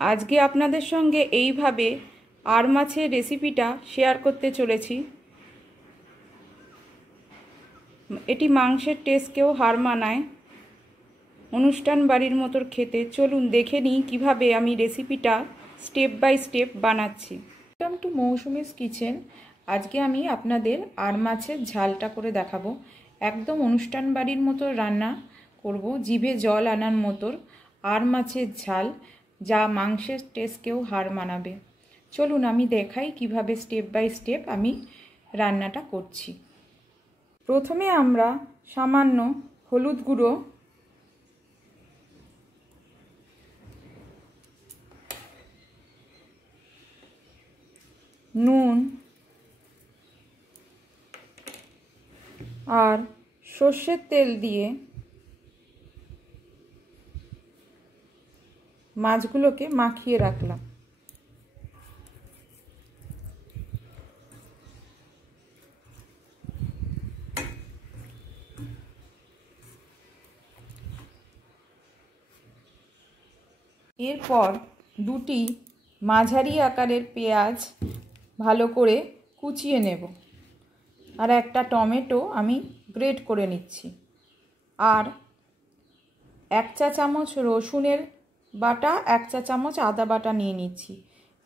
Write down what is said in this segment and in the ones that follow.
আজকে আপনাদের সঙ্গে এইভাবে আর মাছের রেসিপিটা শেয়ার করতে চলেছি। এটি মাংসের টেস্টকেও হার মানায়, অনুষ্ঠান বাড়ির মতো খেতে। চলুন দেখে নিই কীভাবে আমি রেসিপিটা স্টেপ বাই স্টেপ বানাচ্ছি। Welcome to Mousumi's kitchen. আজকে আমি আপনাদের আর মাছের ঝালটা করে দেখাবো। একদম অনুষ্ঠান বাড়ির মতো রান্না করব, জিভে জল আনার মতো আর মাছের ঝাল, যা মাংসের টেস্টকেও হার মানাবে। চলুন আমি দেখাই কিভাবে স্টেপ বাই স্টেপ আমি রান্নাটা করছি। প্রথমে আমরা সামান্য হলুদ গুঁড়ো, নুন আর সর্ষের তেল দিয়ে মাছগুলোকে মাখিয়ে রাখলাম। এরপর দুটি মাঝারি আকারের পেঁয়াজ ভালো করে কুচিয়ে নেব, আর একটা টমেটো আমি গ্রেট করে নিচ্ছি, আর 1 চা চামচ রসুনের বাটা, 1 চা চামচ আদা বাটা নিয়ে নিচ্ছি।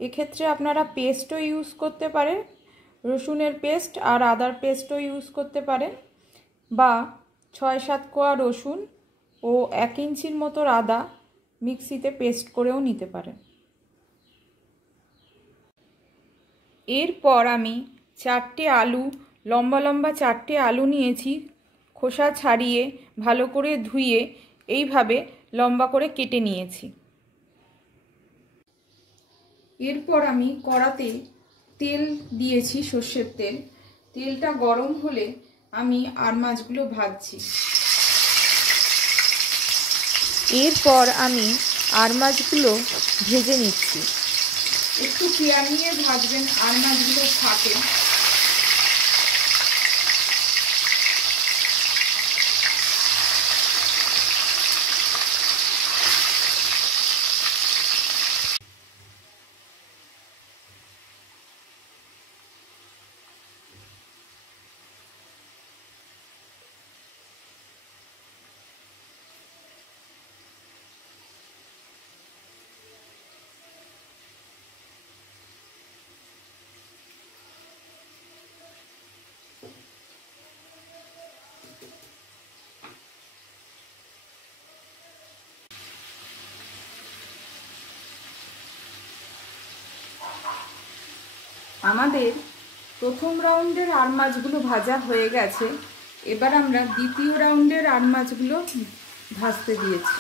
এক্ষেত্রে আপনারা পেস্টও ইউজ করতে পারেন, রসুনের পেস্ট আর আদার পেস্টও ইউজ করতে পারেন, বা 6-7 কোয়া রসুন ও 1 ইঞ্চির মতো আদা মিক্সিতে পেস্ট করেও নিতে পারেন। এরপর আমি 4টে আলু, লম্বা লম্বা 4টে আলু নিয়েছি, খোসা ছাড়িয়ে ভালো করে ধুয়ে এইভাবে লম্বা করে কেটে নিয়েছি। এরপর আমি কড়াতে তেল দিয়েছি, সর্ষের তেল। তেলটা গরম হলে আমি আর মাছগুলো ভাজছি। এরপর আমি আর মাছগুলো ভেজে নিচ্ছি। একটু কেয়ার নিয়ে ভাজবেন আর মাছগুলো ফাটে। আমাদের প্রথম রাউন্ডের আর মাছগুলো ভাজা হয়ে গেছে। এবার আমরা দ্বিতীয় রাউন্ডের আর মাছগুলো ভাজতে দিয়েছি।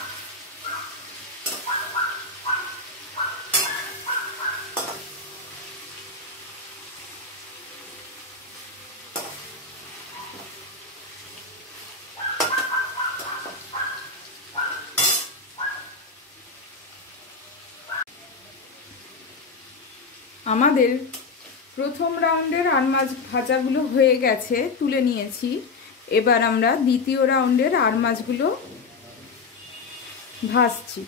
আমাদের প্রথম রাউন্ডের আর মাছ ভাজাগুলো হয়ে গেছে, তুলে নিয়েছি। এবার আমরা দ্বিতীয় রাউন্ডের আর মাছগুলো ভাজছি।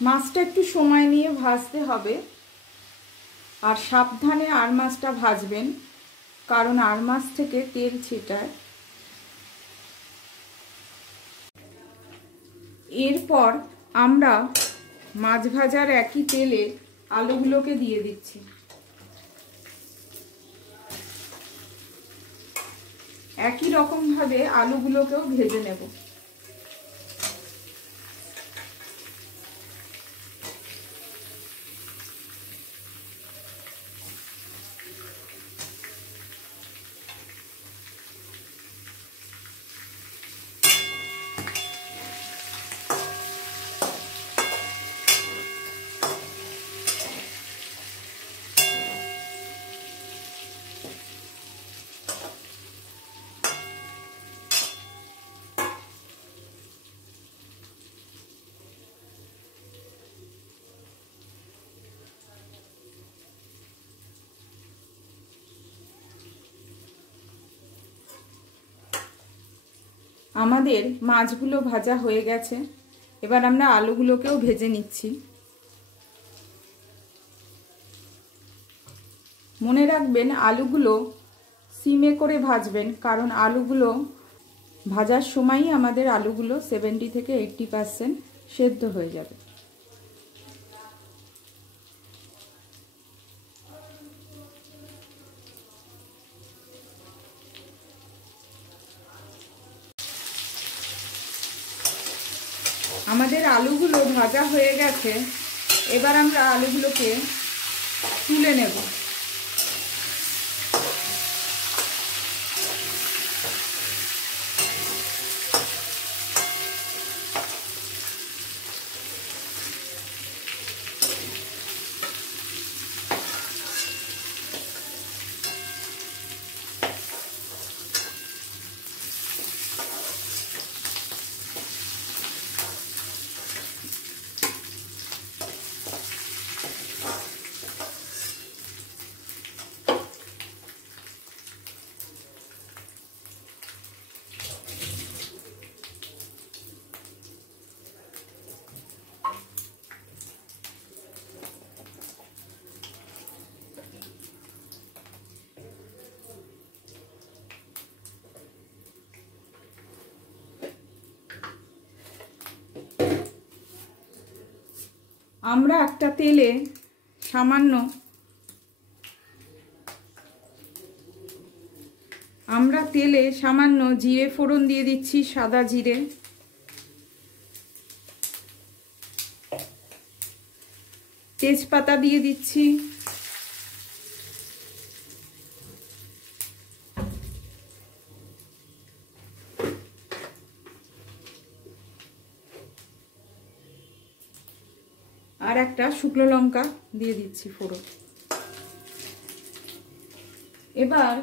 মাছটা একটু সময় নিয়ে ভাজতে হবে, আর সাবধানে আর মাছটা ভাজবেন, কারণ আর মাছ থেকে তেল ছেটায়। এরপর আমরা মাছ ভাজার একই তেলে আলুগুলোকে দিয়ে দিচ্ছি। একই রকমভাবে আলুগুলোকেও ভেজে নেব। আমাদের মাছগুলো ভাজা হয়ে গেছে, এবার আমরা আলুগুলোকেও ভেজে নিচ্ছি। মনে রাখবেন আলুগুলো সিমে করে ভাজবেন, কারণ আলুগুলো ভাজার সময়ই আমাদের আলুগুলো 70 থেকে 80% সেদ্ধ হয়ে যাবে। আমাদের আলুগুলো ভাজা হয়ে গেছে, এবার আমরা আলুগুলোকে তুলে নেব। আমরা একটা তেলে সামান্য জিরে ফোড়ন দিয়ে দিচ্ছি, সাদা জিরে, তেজপাতা দিয়ে দিচ্ছি, আর একটা শুকনো লঙ্কা দিয়ে দিচ্ছি ফোড়ন। এবার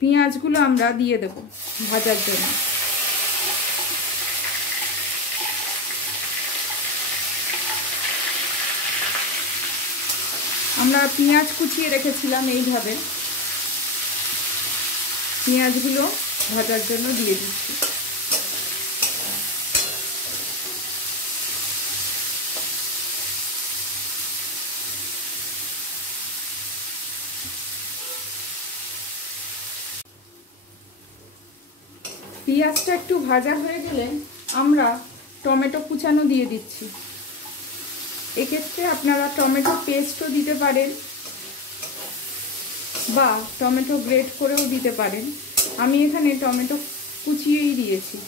পেঁয়াজগুলো আমরা দিয়ে দেব ভাজার জন্য। আমরা পেঁয়াজ কুচিয়ে রেখেছিলাম, এইভাবে পেঁয়াজগুলো ভাজার জন্য দিয়ে দিচ্ছি। পেঁয়াজটা একটু ভাজা হয়ে গেলে আমরা টমেটো কুচানো দিয়ে দিচ্ছি। এক্ষেত্রে আপনারা টমেটো পেস্টও দিতে পারেন বা টমেটো গ্রেট করেও দিতে পারেন। আমি এখানে টমেটো কুচিয়েই দিয়েছি।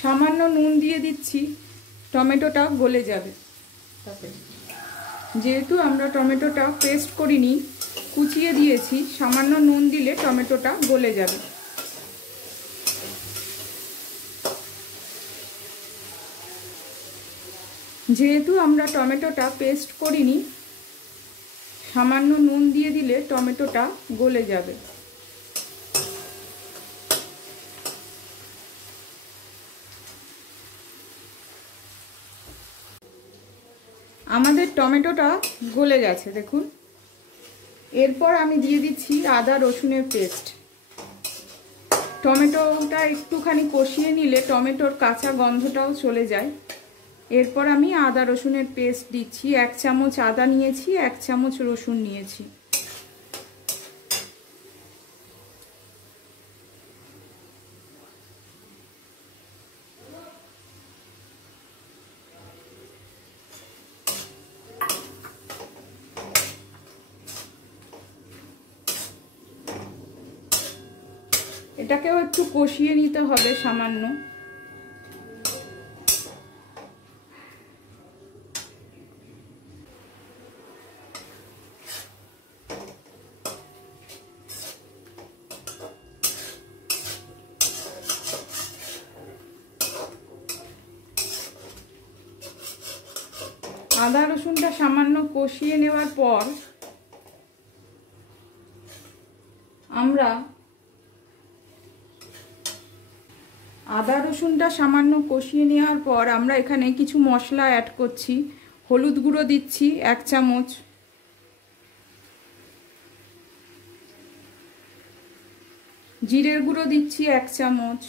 সামান্য নুন দিয়ে দিচ্ছি, টমেটোটা গলে যাবে। যেহেতু আমরা টমেটোটা পেস্ট করিনি, কুচিয়ে দিয়েছি, সামান্য নুন দিলে টমেটোটা গলে যাবে। যেহেতু আমরা টমেটোটা পেস্ট করিনি, সামান্য নুন দিয়ে দিলে টমেটোটা গলে যাবে। আমাদের টমেটোটা গলে গেছে দেখুন। এরপর আমি দিয়ে দিচ্ছি আদা রসুনের পেস্ট। টমেটোটা একটুখানি কষিয়ে নিলে টমেটোর কাঁচা গন্ধটাও চলে যায়। এরপর আমি আদা রসুনের পেস্ট দিচ্ছি। 1 চামচ আদা নিয়েছি, 1 চামচ রসুন নিয়েছি। এটাকেও একটু কষিয়ে নিতে হবে সামান্য। আদা রসুনটা সামান্য কষিয়ে নেওয়ার পর আমরা আদা রসুনটা সামান্য কষিয়ে নেওয়ার পর আমরা এখানে কিছু মশলা অ্যাড করছি। হলুদ গুঁড়ো দিচ্ছি 1 চামচ, জিরের গুঁড়ো দিচ্ছি 1 চামচ,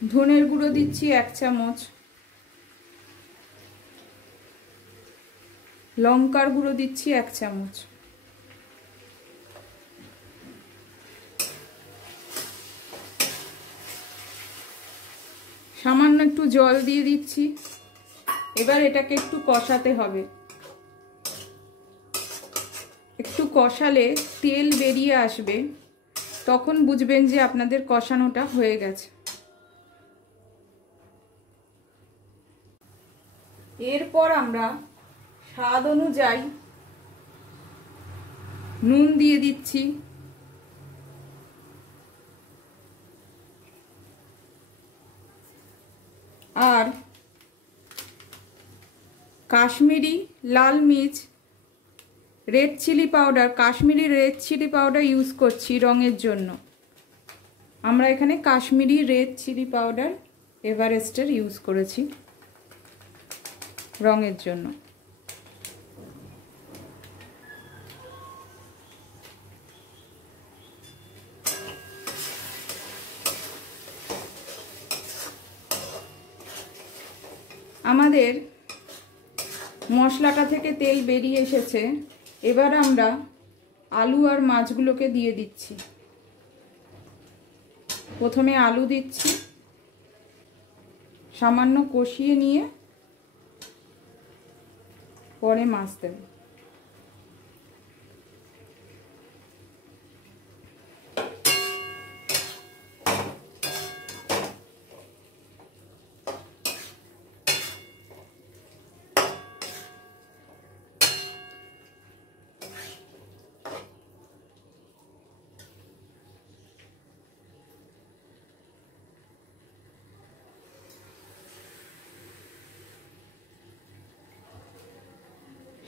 ধনের গুঁড়ো দিচ্ছি 1 চামচ, লঙ্কার গুঁড়ো দিচ্ছি 1 চামচ। সামান্য একটু জল দিয়ে দিচ্ছি। এবার এটাকে একটু কষাতে হবে। একটু কষালে তেল বেরিয়ে আসবে, তখন বুঝবেন যে আপনাদের কষানোটা হয়ে গেছে। এরপর আমরা স্বাদ অনুযায়ী নুন দিয়ে দিচ্ছি, আর কাশ্মীরি লাল মির্চ red chilli powder, Kashmiri red chilli powder use করছি রঙের জন্য। আমরা এখানে কাশ্মীরি রেড চিলি পাউডার এভারেস্টের ইউজ করেছি রঙের জন্য। আমাদের মশলাটা থেকে তেল বেরিয়ে এসেছে। এবার আমরা আলু আর মাছগুলোকে দিয়ে দিচ্ছি। প্রথমে আলু দিচ্ছি, সামান্য কষিয়ে নিয়ে পরে মাছ দেব।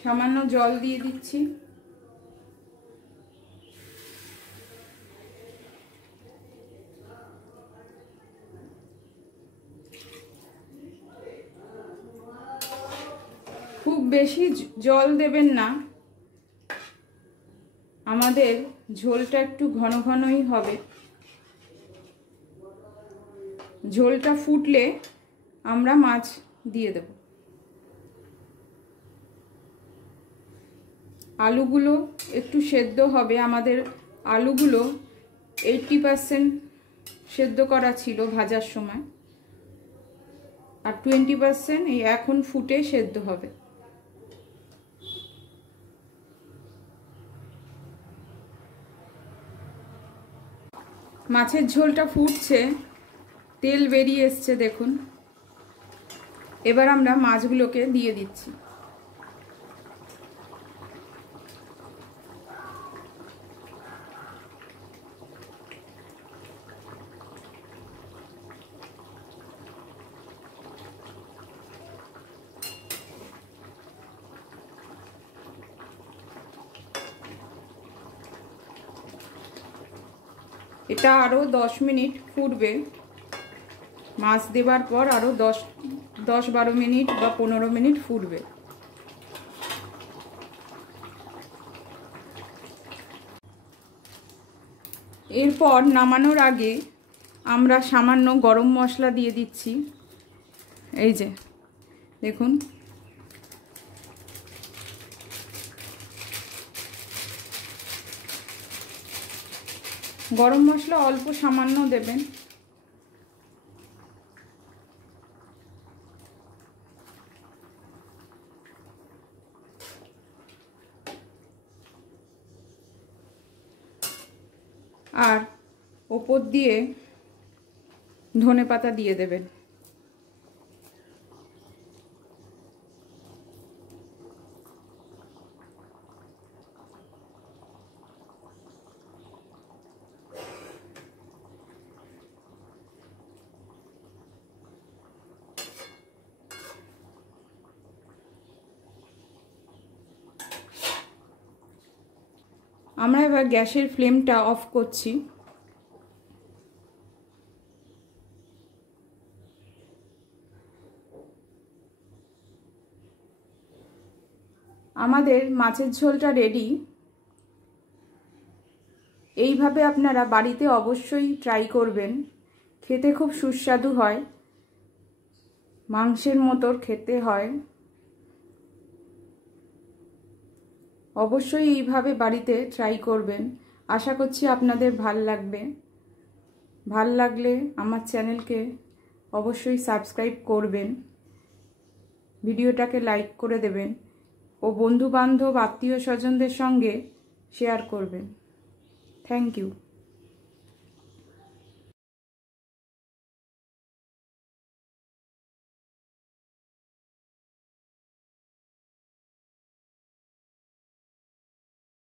সামান্য জল দিয়ে দিচ্ছি। খুব বেশি জল দেবেন না, আমাদের ঝোলটা একটু ঘন ঘনই হবে। ঝোলটা ফুটলে আমরা মাছ দিয়ে দেব। আলুগুলো একটু সেদ্ধ হবে। আমাদের আলুগুলো 80% সেদ্ধ করা ছিল ভাজার সময়, আর 20% এই এখন ফুটে সেদ্ধ হবে। মাছের ঝোলটা ফুটছে, তেল বেরিয়ে এসছে দেখুন। এবার আমরা মাছগুলোকে দিয়ে দিচ্ছি। এটা আরও 10 মিনিট ফুটবে। মাছ দেবার পর আরও 10-12 মিনিট বা 15 মিনিট ফুটবে। এরপর নামানোর আগে আমরা সামান্য গরম মশলা দিয়ে দিচ্ছি। এই যে দেখুন, গরম মশলা অল্প সামান্য দেবেন। আর ওপর দিয়ে ধনেপাতা দিয়ে দেবেন। আমরা এবার গ্যাসের ফ্লেমটা অফ করছি। আমাদের মাছের ঝোলটা রেডি। এইভাবে আপনারা বাড়িতে অবশ্যই ট্রাই করবেন, খেতে খুব সুস্বাদু হয়, মাংসের মতো খেতে হয়। অবশ্যই এইভাবে বাড়িতে ট্রাই করবেন। আশা করছি আপনাদের ভাল লাগবে। ভাল লাগলে আমার চ্যানেলকে অবশ্যই সাবস্ক্রাইব করবেন, ভিডিওটাকে লাইক করে দেবেন ও বন্ধু বান্ধব আত্মীয় স্বজনদের সঙ্গে শেয়ার করবেন। Thank you.